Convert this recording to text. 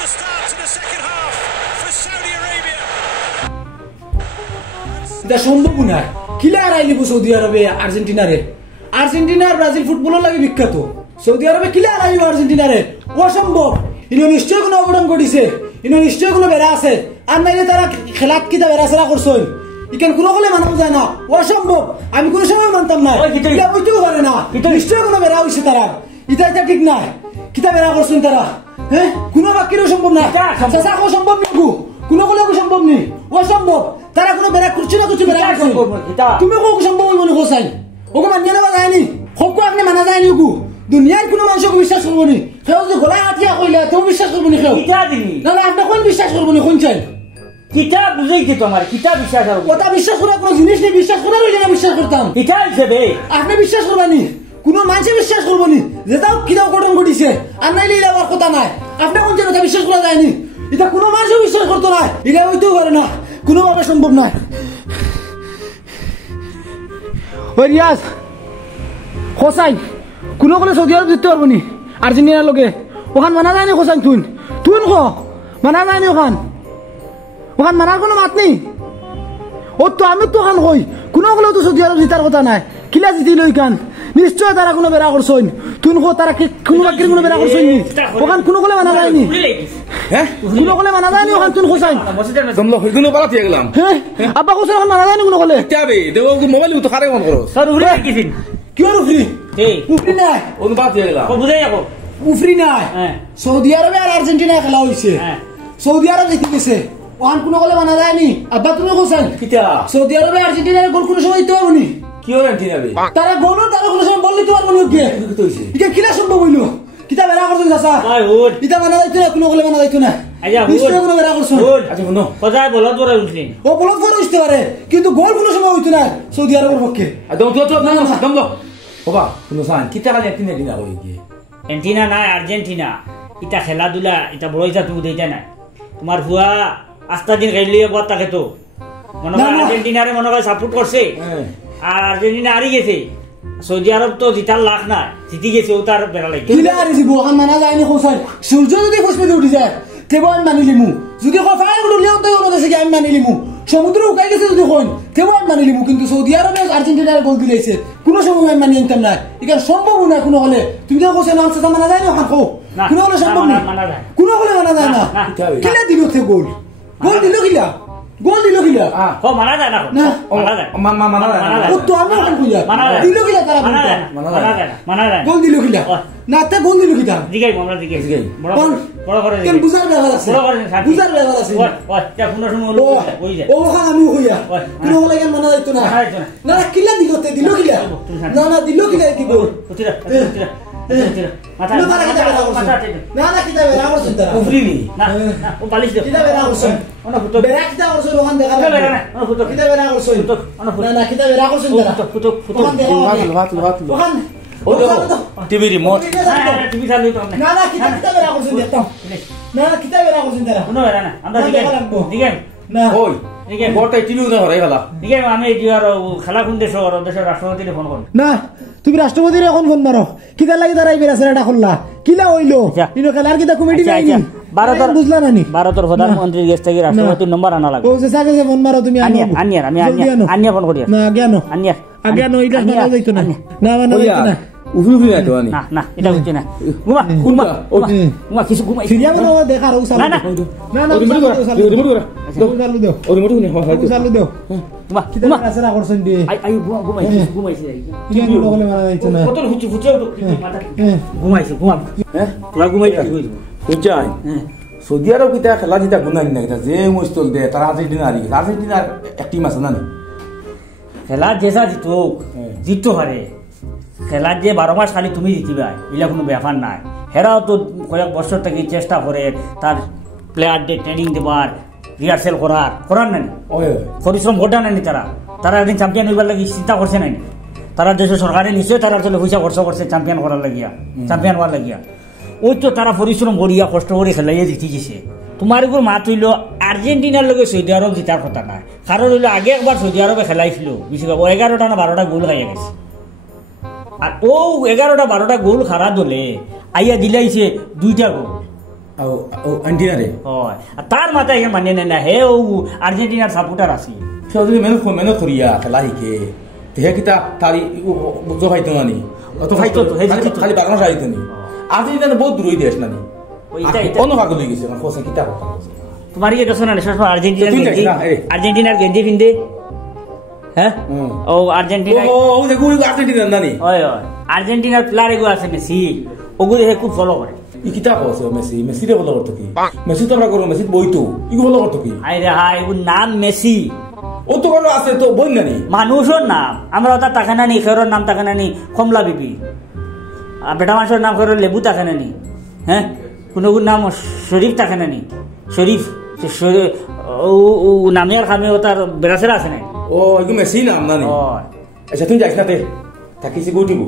the start to the second half for Saudi Arabia. এটা সম্ভব না কিলা হারাইলিব সৌদি আরবে আর্জেন্টিনারে আর্জেন্টিনা আর ব্রাজিল ফুটবলের লাগে বিখ্যাত সৌদি আরবে কিলা হারাইব আর্জেন্টিনারে অসম্ভব ইনো নিশ্চয় কোনো অবদান করেছে ইনো নিশ্চয় কোনো বেড়া আছে আর নাইলে তারা খেলাত কিটা বেড়াছাড়া করছেন ইকেন কোনো কলে মানানো যায় না অসম্ভব আমি কোনো সময় মানতাম না এটা বুঝতেও পারে না নিশ্চয় কোনো বেড়া হয়েছে তারা এটা এটা ঠিক না কিটা বেড়া করছেন তারা হ্যাঁ কোনো বাক্যেরও সম্ভব না চাষাকেও সম্ভব নেই কোনো কলেও সম্ভব নেই অসম্ভব তারা কোনো বেড়া করছে না কিছু বেড়া করছে তুমি কোক সম্ভব হইব না কোসাই ওকে মানিয়ে নেওয়া যায়নি হোক আপনি মানা যায়নি ওকু দুনিয়ার কোনো মানুষকে বিশ্বাস করবো নি সেও যদি গলায় হাতিয়া কইলে তেও বিশ্বাস করবো নি সেও না না আপনি কোন বিশ্বাস করবো নি কোন চাই কিতা বুঝাইছে তোমার কিতা বিশ্বাস আর কথা বিশ্বাস করার কোনো জিনিস নেই বিশ্বাস করার ওই জন্য বিশ্বাস করতাম কিতা হিসেবে আপনি বিশ্বাস করবানি কোনো মানুষে বিশ্বাস করবো নি যেটাও কিটাও ঘটন ঘটিছে আর নাইলে এটা আমার কথা নাই আপনি কোন জায়গাটা বিশ্বাস করা যায়নি এটা কোনো মানুষও বিশ্বাস করতো না এটা হইতেও পারে না কোনোভাবে সম্ভব নয় ওই রিয়াজ হোসাইন কোনো কোনো সৌদি আরব জিততে পারবো নি আর্জেন্টিনার লোকে ওখান মানা যায়নি হোসাইন তুই মানা যায়নি ওখান মানার কোনো মাত নেই ও তো আমি তো ওখান কই কোনো হলেও তো সৌদি আরব জিতার কথা নাই কিলা জিতিল ওইখান নিশ্চয় তারা কোনো বেড়া করছেন তুই তারা কোনো বাক্যের কোনো বেড়া করছেন নি ওখান কোনো কলে মানা যায়নি হ্যাঁ কোনো কলে মানা যায়নি ওখান তুই হোসাইন তোমরা হইগুলো পালাতে গেলাম হ্যাঁ আব্বা কোসে ওখান মানা যায়নি কোনো কলে যাবে দেও মোবাইল তো খারে ফোন করো স্যার উড়ে গেছিন কি আর উফরি উফরি নাই ওন পালাতে গেলাম ও বুঝাই যাবো উফরি নাই হ্যাঁ সৌদি আরবে আর আর্জেন্টিনা খেলা হইছে হ্যাঁ সৌদি আরব জিতে গেছে ওখান কোনো কলে মানা যায়নি আব্বা তুমি কোসেন কিটা সৌদি আরবে আর্জেন্টিনার গোল কোনো সময় দিতে পারবো নি কি হলেন দিনাবে তারা গোলও তারা কোনো সময় বল দিতে পারবো নি ওকে কি হইছে এটা কিলা সম্ভব হইলো কিতা বেড়া করছেন চাচা ভাই ওর এটা মানা যাইতো না কোনো কলে মানা যাইতো না আচ্ছা নিশ্চয় কোনো বেড়া করছেন ওর আচ্ছা শুনো কোথায় বলত বড় উঠলেন ও বলত করে উঠতে পারে কিন্তু গোল কোনো সময় হইতো না সৌদি আরবের পক্ষে দম তো না না দম দম বাবা শুনো সান কিটা কালে তিনে দিনা হই গিয়ে আর্জেন্টিনা না আর্জেন্টিনা এটা খেলাধুলা এটা বড় ইচ্ছা তুমি দেইতা না তোমার ভুয়া আস্তা দিন খেলিয়ে বল তাকে তো মনে হয় আর্জেন্টিনারে মনে হয় সাপোর্ট করছে আর আর্জেন্টিনা হারি গেছে সৌদি আরব তো জিতার লাখ না জিতি গেছে ও তার বেড়া লাগে কিলা হারিছি ওখান মানা যায়নি কোসাই সূর্য যদি পুষ্পে উঠি যায় কেবল আমি মানি লিমু যদি কফায় উঠলেও তো ওর কাছে আমি মানি লিমু সমুদ্র উকাই গেছে যদি কোন কেবল আমি মানি লিমু কিন্তু সৌদি আরবে আর্জেন্টিনার গোল দিলেছে কোনো সময় আমি মানি নিতাম না এখানে সম্ভব না কোনো হলে তুমি তো কোসে নাম সেটা মানা যায় না ওখান কো কোনো হলে সম্ভব না কোনো হলে মানা যায় না কিলা দিল তে গোল গোল দিল কিলা গোল দিল কিলা ও মানা যায় না মানা যায় মানা যায় ও তো আমি ওখান কইয়া দিল কিলা তারা মানা যায় গোল দিল কিলা না তে গোল দিল কিলা দিগাই আমরা দিগাই বড় বড় করে কেন বুঝার ব্যাপার আছে বড় করে বুঝার ব্যাপার আছে ও তা কোন সময় ওই যায় ও ওখান আমি কইয়া কোনো হলে কেন মানা যাইতো না না কিলা দিল তে দিল কিলা না না দিল কিলা কি গোল উঠিরা মাথা না না কিতা বেরা করছেন তারা উফরিনি না ও পালিশ দাও কিতা বেরা করছেন ওনা ফুটো বেরা কিতা করছেন ওখান দেখা ওনা ফুটো কিতা বেরা করছেন না না কিতা বেরা করছেন তারা ফুটো ফুটো ওখান দেখা ওখান ও টিভি রিমোট তুমি চালু তো না না কিতা বেরা করছেন দেখতাম না না কিতা বেরা করছেন তারা কোনো বেরা না আমরা দিগাই দিগাই না ওই দিগাই বড়টাই টিভি উদা হরাই গেলা দিগাই আমি দিয়ার খেলা কোন দেশের রাষ্ট্রপতিকে ফোন করব না তুমি রাষ্ট্রপতির এখন ফোন মারো কিতা লাগি তারাই বেরাছে এটা খুললা কিলা হইলো ইনো খেলার কিতা কমিটি নাই নি বুঝলা না নি ভারতের প্রধানমন্ত্রীর কাছ থেকে রাষ্ট্রপতির নম্বর আনা লাগবে ও যে সাকে যে ফোন মারো তুমি আনিয়ার আমি আনিয়া ফোন করি না জ্ঞান আনিয়ার আগে নো এটা মানা যাইতো না না মানা যাইতো না উফরি না তো আনি না না এটা হচ্ছে না ঘুমা কিছু ঘুমাই সিরিয়া না দেখা রও সাল না না না না রিমোট করা রিমোট করা চালু দেও ও রিমোট নি হয় চালু দেও ঘুমা কিতা আসরা করছেন দি আই ঘুমাইছি কি বলে মানা যাইতো না কত হুচি মাথা ঘুমাইছি ঘুমা হ্যাঁ তোরা ঘুমাইছি বুঝাই সৌদি আরব কিতা খেলা জিতা গুনা নি না যে মুস্তল দে তারা আর্জেন্টিনার এক টিম আছে না খেলা যেসা জিতো হারে খেলার যে 12 মাস খালি তুমি জিতিবা এগুলা কোনো ব্যাপার নাই হেরাও তো কয়েক বছর থেকে চেষ্টা করে তার প্লেয়ারদের ট্রেনিং দেবার রিহার্সেল করার নাই পরিশ্রম ঘটা নানি তারা একদিন চ্যাম্পিয়ন হইবার লাগি চিন্তা করছে নাই তারা দেশের সরকারে নিশ্চয় তারা আসলে পয়সা খরচ করছে চ্যাম্পিয়ন করার লাগিয়া চ্যাম্পিয়ন হওয়ার লাগিয়া ওই তো তারা পরিশ্রম করিয়া কষ্ট করে খেলাইয়া জিতি গেছে তোমার এগুলো মাত হইল আর্জেন্টিনার লগে সৌদি আরব জিতার কথা না কারণ হইলো আগে একবার সৌদি আরবে খেলাইছিল বেশিরভাগ 11টা না 12টা গোল খাইয়া গেছে আর ও 11টা 12টা গোল খারা দলে আইয়া দিলাইছে 2টা গোল আন্টিনারে হয় আর তার মাথায় এখানে মানে না হে ও আর্জেন্টিনার সাপোর্টার আছে সে যদি মেহনত করিয়া খেলা শিকে তেহে কিতা তারি বুঝো খাইতো নানি তো খাইতো তো, খালি 12 মাস খাইতো নি আর্জেন্টিনা বহুত দূরই দেশ নানি ওইটা অন্য ভাগ লই গেছে কোসে কিতা কথা তোমার কি কিছু না সব আর্জেন্টিনার তুই গেঞ্জি দেখ না, এই। আর্জেন্টিনার গেঞ্জি পিনদে হ্যাঁ ও আর্জেন্টিনা ও দেখো আর্জেন্টিনা নানি হয় হয় আর্জেন্টিনার প্লেয়ার এগুলো আছে মেসি ওগুলো দেখে খুব ফলো করে ই কিতা কইছে মেসি রে বলা করতে কি মেসি তো আমরা করব মেসি বইতো ইগো বলা করতে কি আরে হ্যাঁ এগুলো নাম মেসি ও তো কোনো আছে তো বই নানি মানুষের নাম আমরা ওটা তাকে নানি খেরোর নাম তাকে নানি কমলা বিবি আর বেটা মানুষের নাম খেরোর লেবু তাকে নানি হ্যাঁ কোনো নাম শরীফ তাকে নানি শরীফ ও নামে আর খামে ও তার বেড়াছেরা আছে নাই ও ইগো মেসি নাম নানি হয় আচ্ছা তুমি যাইছ না তে থাকিছি গুটিব